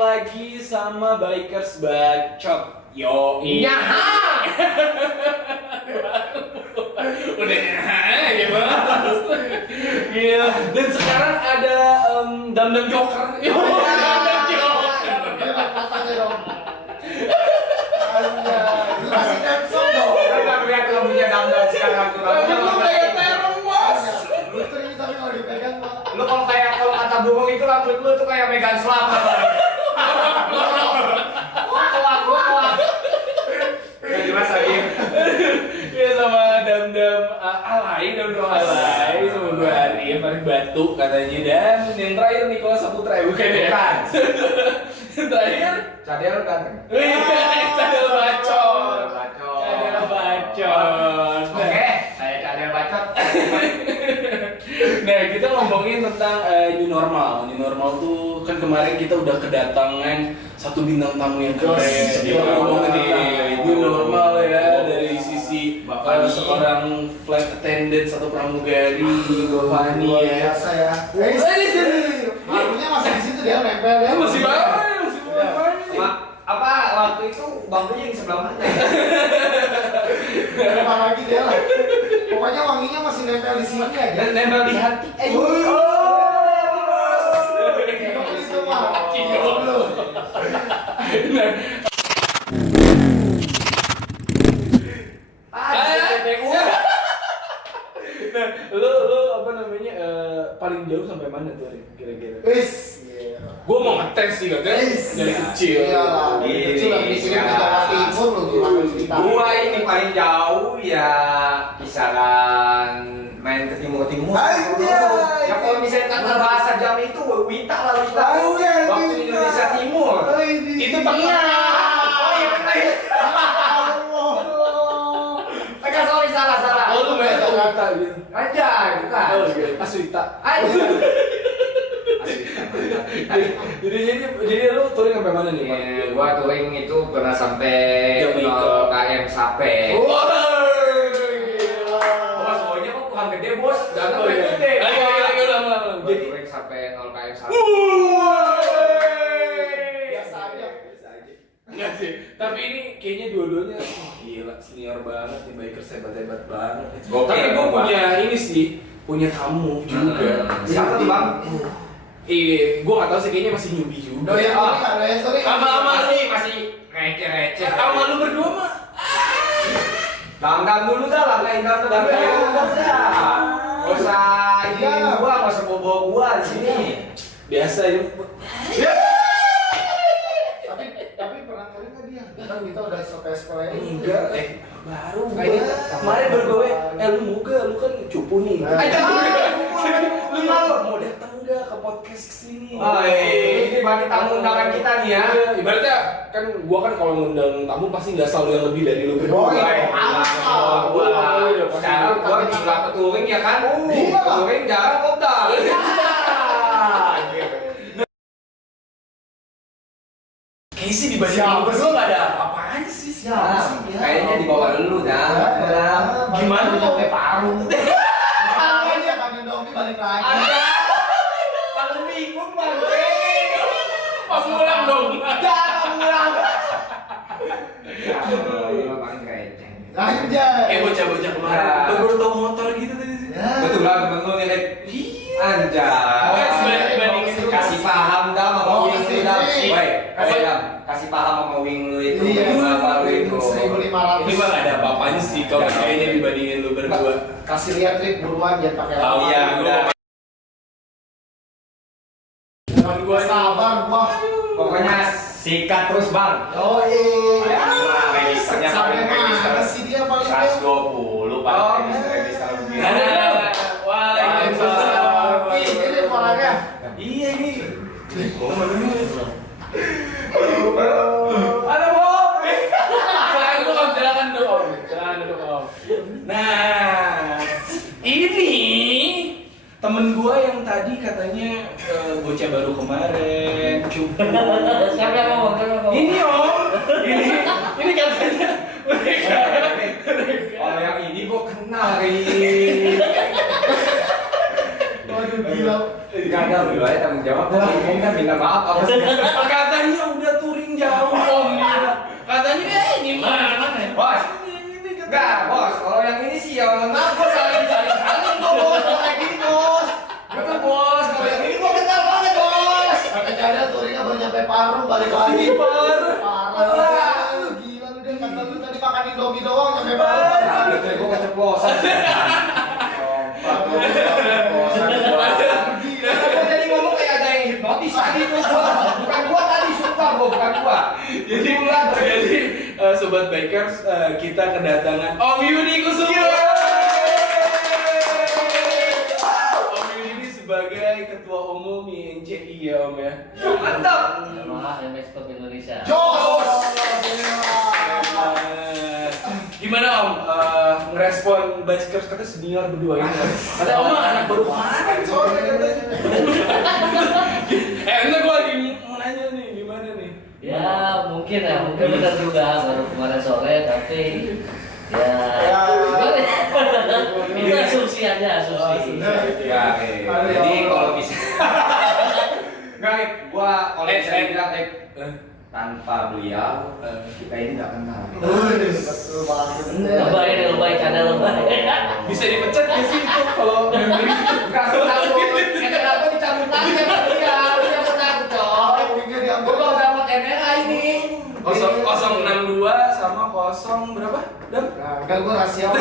lagi sama Bikers Bacot. Yo, Nyaha! Udah nyaha gimana? Iya. Dan sekarang ada Damdam Joker. Yo, Damdam Joker. Masih dancing dong. Kan lihat lagunya Damdam sekarang tuh. Lu kayak terong, Bos. Lu tuh ini tapi kalau dipegang, lu kalau kata burung itu rambut lu tuh kayak Megan Selamat. Jelas lagi. Ya sama Damdam Alay sama gue Arif Batu katanya, dan yang terakhir Nikola Saputra bukan ya? Bukan. Yang terakhir Cadel ganteng. Cadel Bacot. Cadel Bacot. Oke, saya Cadel Bacot. Nah, kita ngomongin tentang new normal. New normal tuh kan kemarin kita udah kedatangan satu bintang tamu yang keren. Kita ngomongin tentang new normal ya, dari sisi seorang flight attendant atau pramugari Fani ya. Biasa ya. Bangkunya masih di situ dia nempel ya. Masih banyak. Apa waktu itu bangkunya yang sebelah mana? Apa lagi dia lah. Pokoknya wanginya masih nempel di sini aja. Dan nempel di hati. Itu mah. Nah, lu apa namanya paling jauh sampai mana tuh kira-kira? Gue mau ngetes sih kan dari kecil. Iyalah, dari kecil lah mikirin ke Jawa Timur lo gimana cerita. Gua ini paling jauh ya kisaran main ke timur-timur. Ya kalau misalnya kata bahasa jam itu Wita lah Wita. Waktu Indonesia Timur. Itu tengah. Oh iya benar ya. Enggak, sorry salah. Oh lu main Jakarta gitu. Anjay, bukan. Oh gitu. Aswita. Anjay. Jadi lu touring sampai mana nih, Pak? Gua touring itu pernah sampai Jamaica. 0 km Sape. Wah. Bos, bawahnya kok kurang gede, Bos. Jangan Oh, iya. gede. Ayo, ulang. Gua Jadi touring sampai 0 km Sape. Biasa aja. enggak sih. Tapi ini kayaknya dua-duanya gila, senior banget nih, bikers hebat-hebat banget. Gokil, Tapi gua Bang. punya ini sih, punya tamu juga. Siapa tuh, Bang? Gua nggak tahu sih, kayaknya masih newbie juga. Doyan story nggak? Doyan story nggak? Sama Masih receh. sama lu berdua mah. Ganggang dulu dah lah, ganggang dah. Gak usah ini Iya. gua, gak usah bawa gua di sini. Biasa ya. Tapi pernah kali nggak dia? Kan kita udah sekolah Enggak, baru Kayaknya kemarin bergawe, lu muga, lu kan cupu nih. Lu mau datang enggak ke podcast kesini? Oh, ini berarti tamu undangan kita nih ya. Iya, ibaratnya kan gua kan kalau ngundang tamu pasti nggak selalu yang lebih dari lu berdua. Oh, iya. Sekarang gua juga ke touring ya kan? Iya. Touring jarang kopdar. Kayaknya sih dibanding lu berdua nggak ada apa-apaan sih. Kayaknya di bawah lu dah. Gimana tuh? tuh? Sampai paru. Makanya kangen Domi balik lagi. Paling bingung bang. Pas pulang dong. Jangan pulang. Paling receh. Anjay. Bocah-bocah kemarin baru tau motor gitu tadi sih. Betul lah temen lu nih Rek. Anjay. Kasih paham dah sama wing lu dah. Woi, kasih paham sama wing lu itu. Berapa lu itu? 1.500. Ini mah nggak ada apa-apanya sih kalau kayaknya dibandingin lu berdua. Kasih lihat Trik buruan jangan pakai Oh lama. iya, udah. Jangan gua sabar gua. Pokoknya sikat terus bang. Oh iya. Registernya Sampai mana sih dia paling 120 pak. Oh, Register lebih. Waalaikumsalam. Ini orangnya. Iya ini. Ada Bob. Silakan dong. Nah, ini temen gua yang tadi katanya bocah baru kemarin cupu. Siapa yang ngomong? Ini om, ini katanya. Oh yang ini gua kenal ini. Waduh gila. Enggak Enggak, dulu aja tanggung jawab. Ngomong kan minta maaf apa sih? Katanya udah touring jauh om dia. Katanya gimana nih? Bos, enggak bos. Kalau yang ini sih ya mohon maaf bos, saling kok bos. Kalau kayak gini bos, betul bos. Kalau yang ini gua kenal banget bos. Kejadian touringnya baru nyampe Parung balik lagi. Parah. Gila lu dia kata lu tadi makan Indomie doang nyampe Parung. Nah, betul gua keceplosan. Gua jadi ngomong kayak ada yang hipnotis tadi tuh. Bukan gua tadi, sumpah gua, bukan gua. Jadi sobat bikers, kita kedatangan Om Yudi Kusuma. Om Yudi ini sebagai ketua umum YNCI ya Om ya. Mantap. Sama MX Club Indonesia. Jos. Gimana Om ngerespon bikers kata senior berdua ini? Kata Om anak baru kemarin sore katanya. Enak gua lagi mau nanya nih gimana nih? Ya mungkin benar juga baru kemarin sore tapi ya gimana ya? Itu asumsi aja asumsi. Ya, jadi kalau bisa nggak, gua kalau saya bilang tanpa beliau kita ini nggak kenal. Betul banget. Lebay ada lebay. Bisa dipecat nggak sih itu kalau member itu? Nggak takut, kenapa dicabut lagi sama beliau? Dia takut coy. Touringnya diambil. Gua udah dapat NRA ini. 062 sama 0 berapa? Dam? Nah, kan gua rahasia.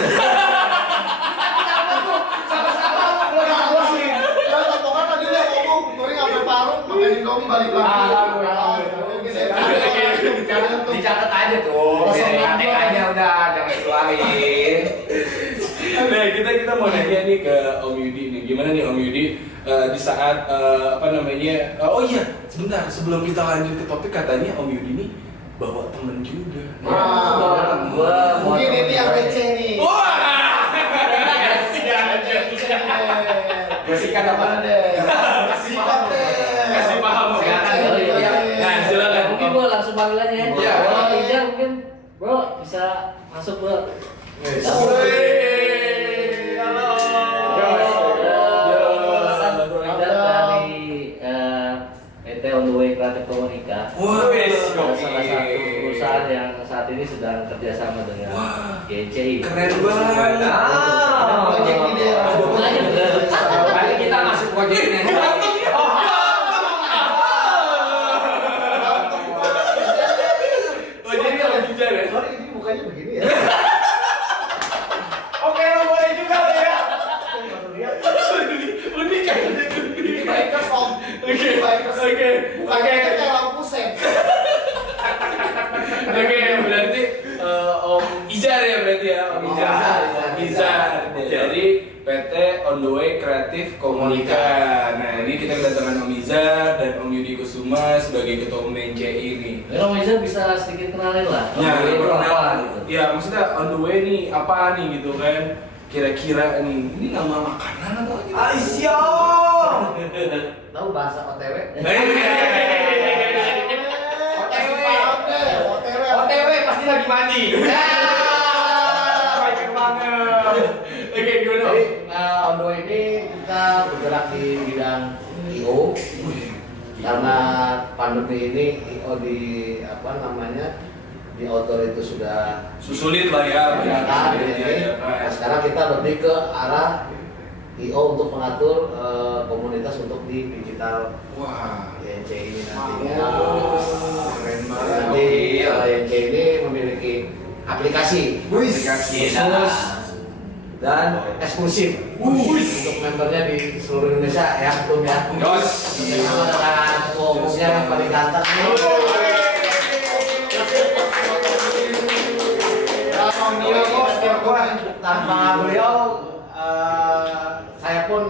Sama-sama gua dijelasin. Ya pokoknya tadi dia ngomong touring sampai Parung makan Indomie balik lagi. Dicatat aja tuh. TK-nya udah jangan keluarin. Nah kita mau nanya nih ke Om Yudi nih, gimana nih Om Yudi di saat oh iya sebentar sebelum kita lanjut ke topik katanya Om Yudi nih bawa temen juga. Mungkin ini yang receh nih. Wah, Bersikat apa? Sikat deh. kasih paham sekarang. Nah silakan. Mungkin gua langsung panggil aja ya. Iya. Bro Ija mungkin bro bisa masuk bro. Halo. Bro Ija dari PT On The Way Kreatif Komunika. Salah satu perusahaan yang saat ini sedang kerjasama dengan YNCI. Keren banget. Project ini dia. Kali kita masuk proyeknya. Oh jadi Om Bijar ya? Sorry ini mukanya begini ya. Oke, lo boleh juga lo ya. Unik kayaknya Ini bikers om. Oke. Bikers. Oke. Bukannya kayak lampu sen. Oke, berarti Om Ijar ya berarti ya, Om Ijar. Ijar. Ijar. Dari PT On The Way Kreatif Komunika. Nah, ini kita kedatangan Om Ijar dan Om Yudi Kusuma sebagai ketua umum NCI ini. Bro Ija bisa sedikit kenalin lah. On Ya, The Way itu apa perkenalan. gitu. Ya, maksudnya On The Way nih apa nih gitu kan? Kira-kira nih, ini nama makanan atau gitu? Aisyah. Tahu bahasa OTW? Kasih paham deh. OTW. OTW pasti lagi mandi. Ya, baik banget. Oke, gimana? Om? Jadi on the way ini kita bergerak di bidang IO karena pandemi ini IO di di outdoor itu sudah Susulit lah ya, banyak diadakan. ya. Nah, sekarang kita lebih ke arah IO untuk mengatur komunitas untuk di digital Wah, YNC ini nantinya. keren banget. Nanti YNC ini memiliki aplikasi Aplikasi. khusus dan eksklusif untuk membernya di seluruh Indonesia ya, Tum ya. Jos. Bersama dengan ketua umumnya yang paling ganteng nih. Tanpa beliau, saya pun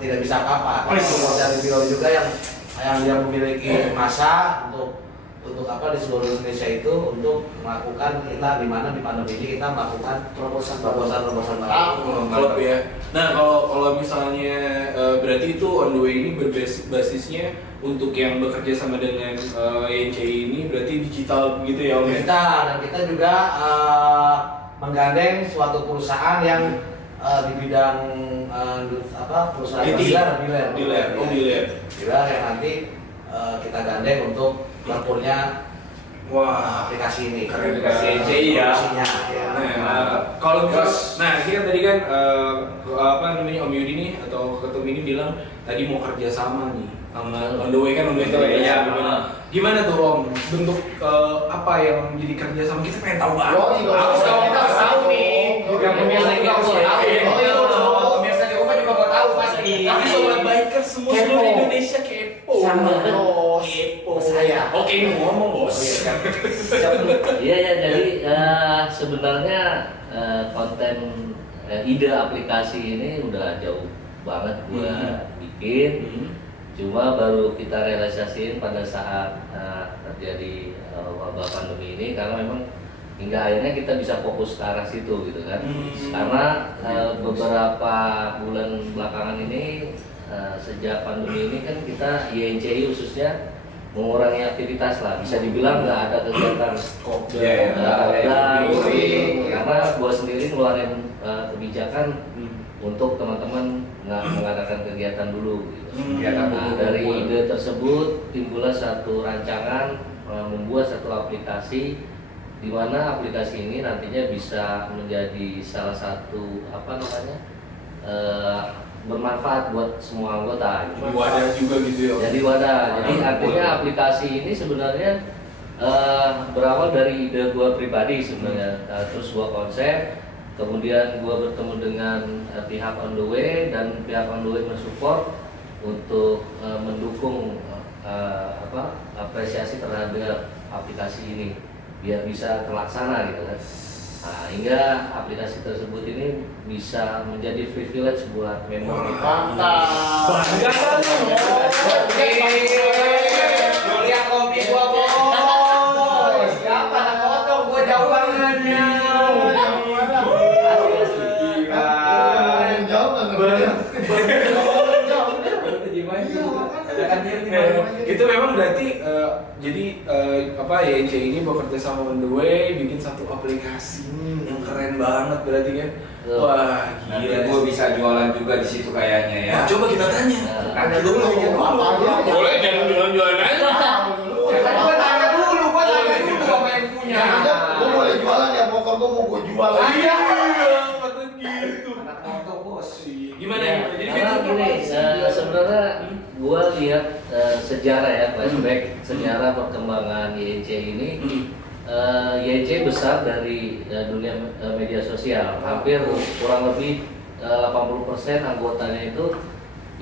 tidak bisa apa-apa. Kalau dari beliau juga yang dia memiliki masa untuk di seluruh Indonesia itu untuk melakukan kita di mana di pandemi ini kita melakukan terobosan baru. Klub ya. Nah kalau misalnya berarti itu On The Way ini berbasisnya untuk yang bekerja sama dengan YNCI ini berarti digital gitu ya Om? Dan kita juga menggandeng suatu perusahaan yang di bidang perusahaan IT. dealer yang nanti kita gandeng untuk dapurnya aplikasi ini. Aplikasi ECI ya. Kalau terus, ini kan tadi kan Om Yudi nih atau Ketum ini bilang tadi mau kerja sama nih sama On The Way kan On The Way Iya. Gimana tuh Om bentuk apa yang jadi kerja sama kita pengen tahu banget. Kita harus tahu nih. Yang pemirsa juga harus tahu. Pemirsa di rumah juga mau tahu pasti. Tapi sobat bikers semua seluruh Indonesia kepo. Sama kan? Kepo saya. Oke, ini ngomong bos. Iya ya, jadi sebenarnya konten ide aplikasi ini udah jauh banget gua bikin. Cuma baru kita realisasiin pada saat terjadi wabah pandemi ini, karena memang hingga akhirnya kita bisa fokus ke arah situ gitu kan. Karena beberapa bulan belakangan ini sejak pandemi ini kan kita YNCI khususnya mengurangi aktivitas lah, bisa dibilang nggak ada kegiatan karena gua sendiri ngeluarin kebijakan untuk teman-teman nggak mengadakan kegiatan dulu gitu. Nah, dari ide tersebut timbullah satu rancangan membuat satu aplikasi di mana aplikasi ini nantinya bisa menjadi salah satu bermanfaat buat semua anggota gitu. Jadi wadah juga gitu ya. Jadi wadah. Jadi artinya aplikasi ini sebenarnya berawal dari ide gua pribadi sebenarnya. Terus gua konsep, kemudian gua bertemu dengan pihak On The Way dan pihak On The Way mensupport untuk mendukung apresiasi terhadap aplikasi ini biar bisa terlaksana gitu kan. Nah, hingga aplikasi tersebut ini bisa menjadi privilege buat member kita. Bangga kan Lu lihat kopi gua bos. Siapa anak kotor gua jauh banget ya. Itu memang berarti jadi YNC ini bekerja sama On The Way bikin satu aplikasi yang keren banget berarti kan. Wah, Nanti gila. gue bisa jualan juga di situ kayaknya ya. Coba kita tanya. Nanti dulu. Boleh jangan jualan aja. Gua tanya dulu apa yang punya. Gue boleh jualan ya, pokok gue mau gue jual. Iya, kata gitu. Anak motor bos. Gimana? Jadi Karena gini, sebenarnya gua lihat sejarah ya, flashback sejarah perkembangan YNC ini. YNC besar dari dunia media sosial, hampir kurang lebih 80% anggotanya itu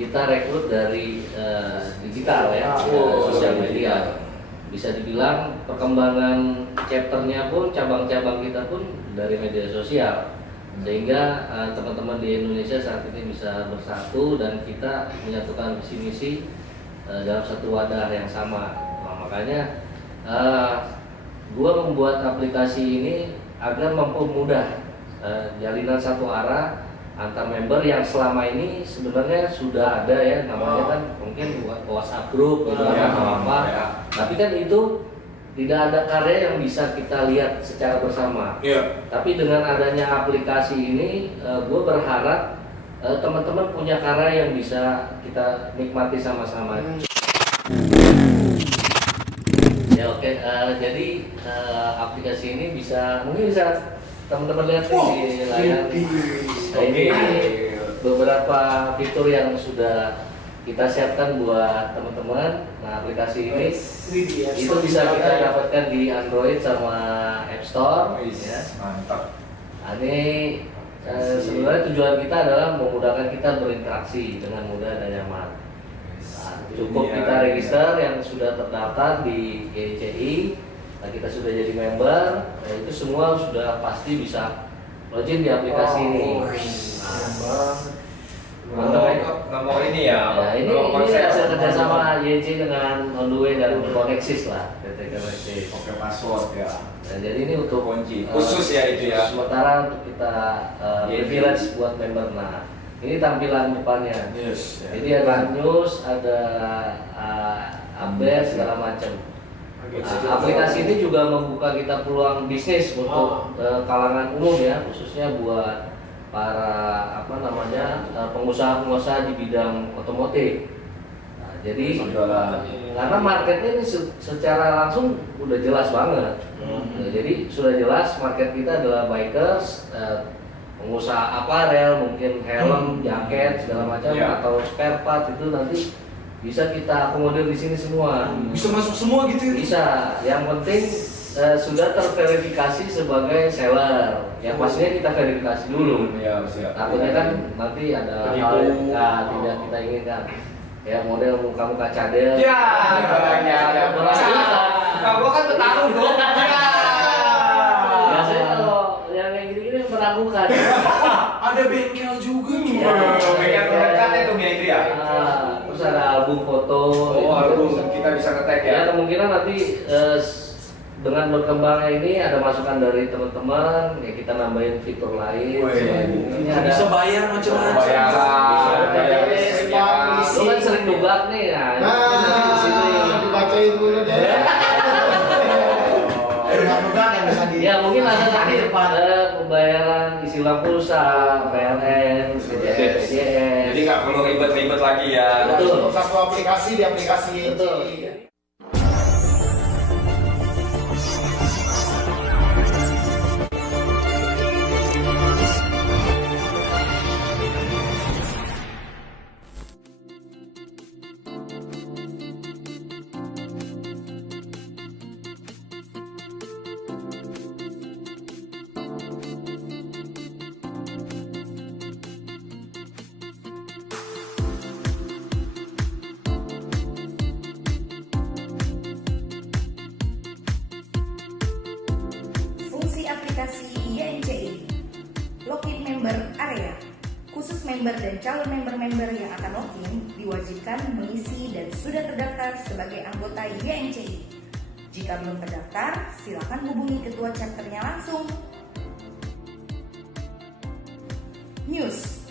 kita rekrut dari digital ya, sosial media. Bisa dibilang perkembangan chapternya pun, cabang-cabang kita pun dari media sosial, sehingga teman-teman di Indonesia saat ini bisa bersatu dan kita menyatukan visi misi dalam satu wadah yang sama. Nah, makanya gua membuat aplikasi ini agar mempermudah jalinan satu arah antar member yang selama ini sebenarnya sudah ada ya, namanya kan mungkin buat WhatsApp group gitu atau apa. Tapi kan itu tidak ada karya yang bisa kita lihat secara bersama. Tapi dengan adanya aplikasi ini, gue berharap teman-teman punya karya yang bisa kita nikmati sama-sama. Ya oke, jadi aplikasi ini mungkin bisa teman-teman lihat di layar. Nah, ini beberapa fitur yang sudah kita siapkan buat teman-teman. Nah, aplikasi ini itu bisa kita dapatkan di Android sama App Store. Ya. Mantap. Nah, ini sebenarnya tujuan kita adalah memudahkan kita berinteraksi dengan mudah dan nyaman. Nah, cukup kita register yang sudah terdaftar di YNCI. Nah, kita sudah jadi member, nah, itu semua sudah pasti bisa login di aplikasi ini. Mantap ya? Nomor ini ya. Ya, ini hasil kerjasama YNCI dengan On The Way dan Connexis lah, PT Connexis. Oke, password ya. Nah, jadi ini untuk Kunci khusus ya itu ya. sementara untuk kita privilege buat member. Nah, ini tampilan depannya. Jadi ada news, ada update segala macam. Aplikasi ini juga membuka kita peluang bisnis untuk kalangan umum ya, khususnya buat pengusaha-pengusaha di bidang otomotif. Nah, jadi karena marketnya ini secara langsung udah jelas banget. Nah, jadi sudah jelas market kita adalah bikers, pengusaha aparel, mungkin helm, jaket segala macam atau spare part itu nanti bisa kita akomodir di sini semua. Bisa masuk semua gitu ya? Bisa. Yang penting sudah terverifikasi sebagai seller. Yang pastinya kita verifikasi dulu. Siap. Takutnya kan nanti ada hal yang tidak kita inginkan. Ya model muka-muka cadel. Ya, gua kan petarung dong. Biasanya kalau yang kayak gini-gini meragukan. Ada bengkel juga tuh. Bengkel terdekat itu Mia ya. Terus ada album foto. Kita bisa ngetek ya. Ya kemungkinan nanti dengan berkembangnya ini ada masukan dari teman-teman, ya kita nambahin fitur lain. Ini ada Bisa bayar macam-macam. Lu kan sering dublak nih ya. Di sini. Dibacain dulu deh. Bukan yang bisa di. Ya mungkin ada nanti pembayaran isi ulang pulsa, PLN, BPJS. Jadi nggak perlu ribet-ribet lagi ya. Betul. Untuk satu aplikasi di aplikasi Betul. Fungsi aplikasi YNCI Login Member Area. Khusus member dan calon member-member yang akan login diwajibkan mengisi dan sudah terdaftar sebagai anggota YNCI. Jika belum terdaftar, silakan hubungi ketua chapternya langsung. News.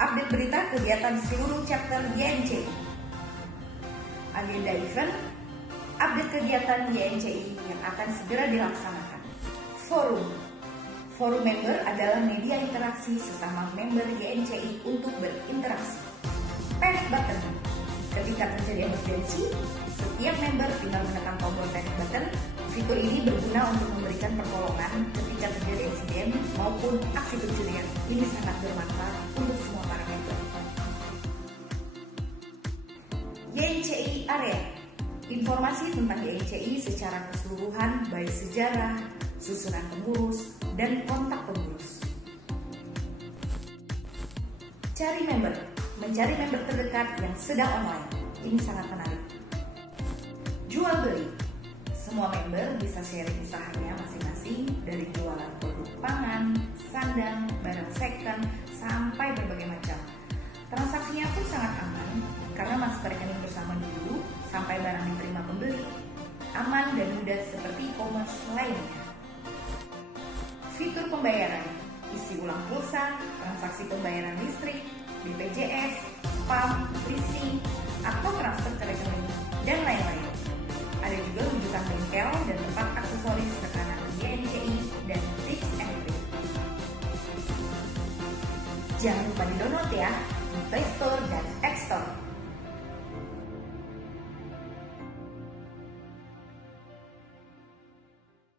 Update berita kegiatan seluruh chapter YNCI. Agenda event. Update kegiatan YNCI yang akan segera dilaksanakan. Forum. Forum member adalah media interaksi sesama member YNCI untuk berinteraksi. Panic button. Ketika terjadi emergensi, setiap member tinggal menekan tombol panic button. Fitur ini berguna untuk memberikan pertolongan ketika terjadi insiden maupun aksi pencurian. Ini sangat bermanfaat untuk semua para member. YNCI Area. Informasi tentang YNCI secara keseluruhan, baik sejarah, susunan pengurus, dan kontak pengurus. Cari member. Mencari member terdekat yang sedang online. Ini sangat menarik. Jual beli. Semua member bisa sharing usahanya masing-masing, dari jualan produk pangan, sandang, barang second, sampai berbagai macam. Transaksinya pun sangat aman karena masuk ke rekening bersama dulu sampai barang diterima pembeli. Aman dan mudah seperti e-commerce lainnya. Fitur pembayaran, isi ulang pulsa, transaksi pembayaran listrik, BPJS, PAM, leasing, atau transfer ke rekening, dan lain-lain. Ada juga rujukan bengkel dan tempat aksesoris rekanan YNCI dan tips and tricks. Jangan lupa di-download ya di Play Store dan App Store.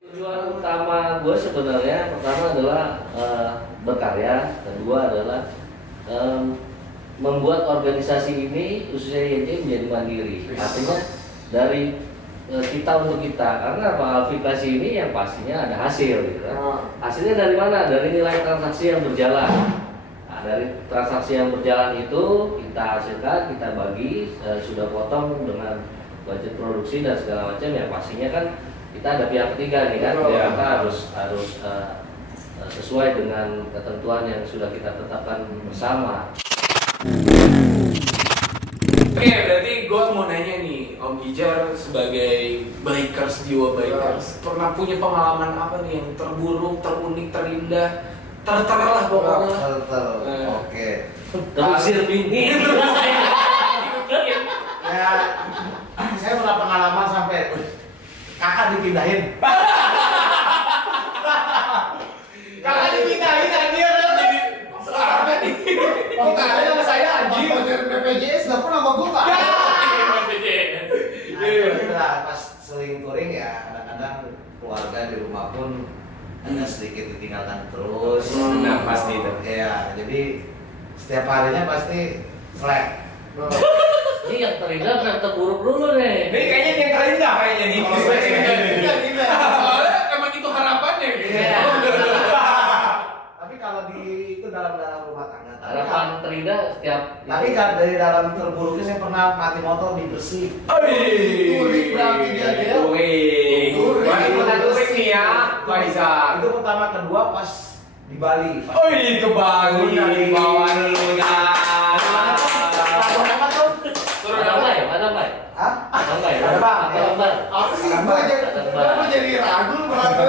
Tujuan utama gue sebenarnya pertama adalah berkarya, kedua adalah membuat organisasi ini khususnya YNCI menjadi mandiri. Artinya dari kita untuk kita, karena aplikasi ini yang pastinya ada hasil gitu kan. Hasilnya dari mana? Dari nilai transaksi yang berjalan. Nah, dari transaksi yang berjalan itu kita hasilkan, kita bagi, sudah potong dengan budget produksi dan segala macam, ya pastinya kan kita ada pihak ketiga nih kan. Ya, kita harus sesuai dengan ketentuan yang sudah kita tetapkan bersama. Oke, berarti gue mau nanya nih, Om Ijar sebagai bikers, jiwa bikers, pernah punya pengalaman apa nih yang terburuk, terunik, terindah, lah pokoknya. Oke. Terusir bini. Ya, saya pernah pengalaman sampai kakak dipindahin. Kakak dipindahin anjir. rumah pun agak sedikit ditinggalkan terus. Nah, pasti itu. Ya, jadi setiap harinya pasti flat. Ini yang terindah yang terburuk dulu nih. Ini kayaknya yang terindah kayaknya nih. Soalnya emang itu harapannya gitu. Iya. Tapi kalau itu dalam rumah tangga. Harapan terindah setiap. Tapi kan dari dalam terburuknya saya pernah mati motor di Gresik. Turik berarti dia. Turik. Wah, itu turik nih ya, Faizal. Itu pertama, kedua pas di Bali. Ke Bali, bawa dulu Ada apa ya? Ada apa ya? Hah? Ada apa ya? Ada Bang. Ada lembar. Apa sih gua jadi ragu berarti.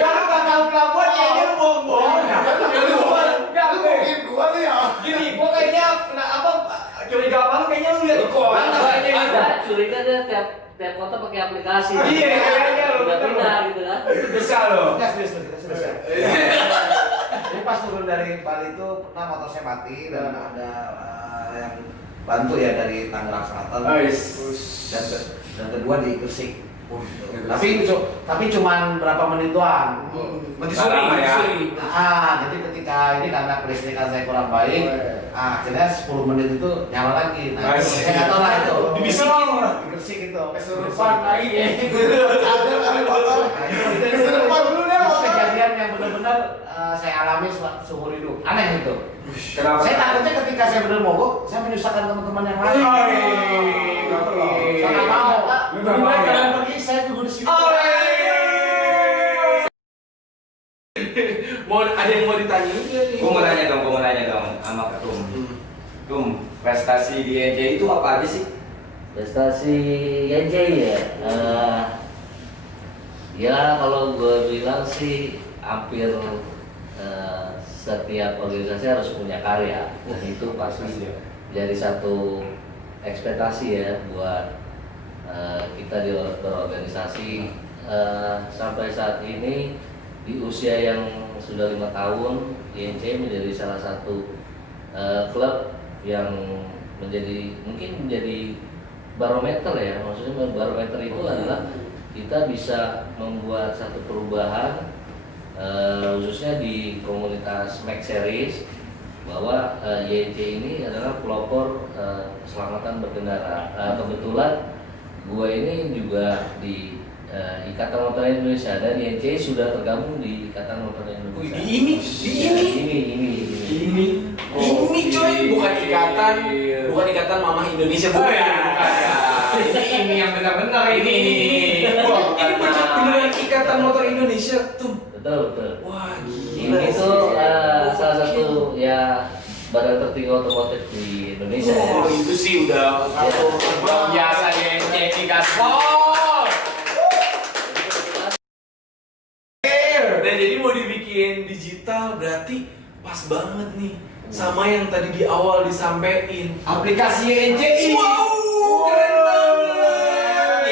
Kalau nggak tahu pelabuhan kayaknya lu bohong. Nggak, Lu mungkin gua nih ya. gini, gua kayaknya curiga apa lu kayaknya lu lihat di koran kayaknya gitu. Ada curiga dia tiap kota pakai aplikasi. Iya, kayaknya lo pindah gitu kan. Itu bisa loh. Enggak, serius. Jadi pas turun dari Bali itu pernah motor saya mati dan ada yang bantu ya dari Tangerang Selatan. Dan kedua di Gresik. Tapi cuman berapa menit doang. Menyusuri. Jadi ketika ini karena kelistrikan saya kurang baik, akhirnya 10 menit itu nyala lagi. Nah, saya nggak tahu lah itu. Dibisikin. Di Gresik itu. Kesurupan lagi ya. Ada kali motor. Kesurupan dulu deh Itu motor. kejadian yang benar-benar saya alami seumur hidup. Aneh itu. Kenapa? Saya takutnya ketika saya benar mogok, saya menyusahkan teman-teman yang lain. Saya nggak mau. Lebih baik kalian pergi, saya tunggu di sini. Ada yang mau ditanya juga nih. Gua mau nanya dong sama Ketum. Tum, prestasi di NJ itu apa aja sih? Prestasi YJ ya. Ya kalau gue bilang sih hampir setiap organisasi harus punya karya. Dan itu pasti jadi satu ekspektasi ya buat kita di berorganisasi. Sampai saat ini di usia yang sudah 5 tahun, INC menjadi salah satu klub yang mungkin menjadi barometer ya. Maksudnya barometer itu adalah kita bisa membuat satu perubahan khususnya di komunitas Max Series, bahwa YNC ini adalah pelopor keselamatan berkendara. Kebetulan gue ini juga di Ikatan Motor Indonesia, dan YNC sudah tergabung di Ikatan Motor Indonesia. Ini coy, bukan ikatan Mamah Indonesia, bukan. Ini yang benar-benar ini. Ini beneran Ikatan Motor Indonesia tuh. Betul. Wah, gila. Ini tuh salah satu ya badan tertinggi otomotif di Indonesia ya. Oh, itu sih udah Biasa YNC di gaspol. Dan jadi mau dibikin digital berarti pas banget nih sama yang tadi di awal disampaikan. Aplikasi YNC. Wow, keren banget.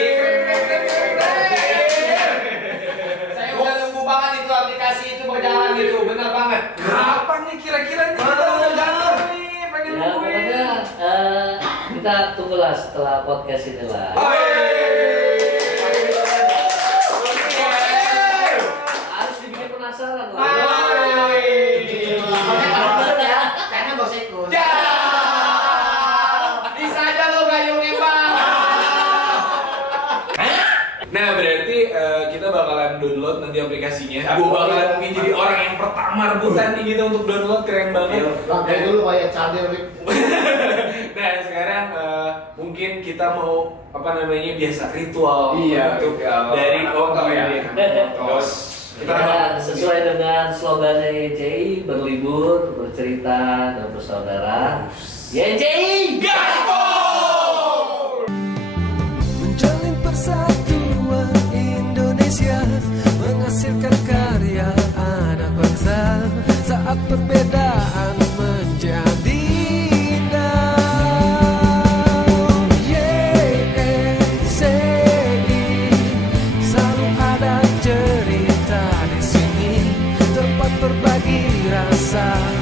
Saya udah nunggu banget itu aplikasi itu berjalan gitu, bener banget. Kapan nih kira-kira kita udah jalan nih, pengen Ya nungguin. pokoknya kita tunggulah setelah podcast ini lah. Harus dibikin penasaran lah. Karena bos ikut. Bisa aja lo gayungin bang. Nah berarti kita bakalan download nanti aplikasinya. Gue bakalan mungkin jadi orang yang pertama rebutan nih gitu untuk download, keren banget. Pakai dulu kayak cadel Rip. Nah sekarang mungkin kita mau biasa ritual Iya, untuk ritual. dari Foto ya. Terus kita Ya, sesuai dengan slogannya YNCI, berlibur, bercerita, dan bersaudara. YNCI gaspol. Menjalin persatuan Indonesia, menghasilkan karya anak bangsa, saat perbedaan menjadi indah. YNCI, selalu ada cerita di sini, tempat berbagi rasa.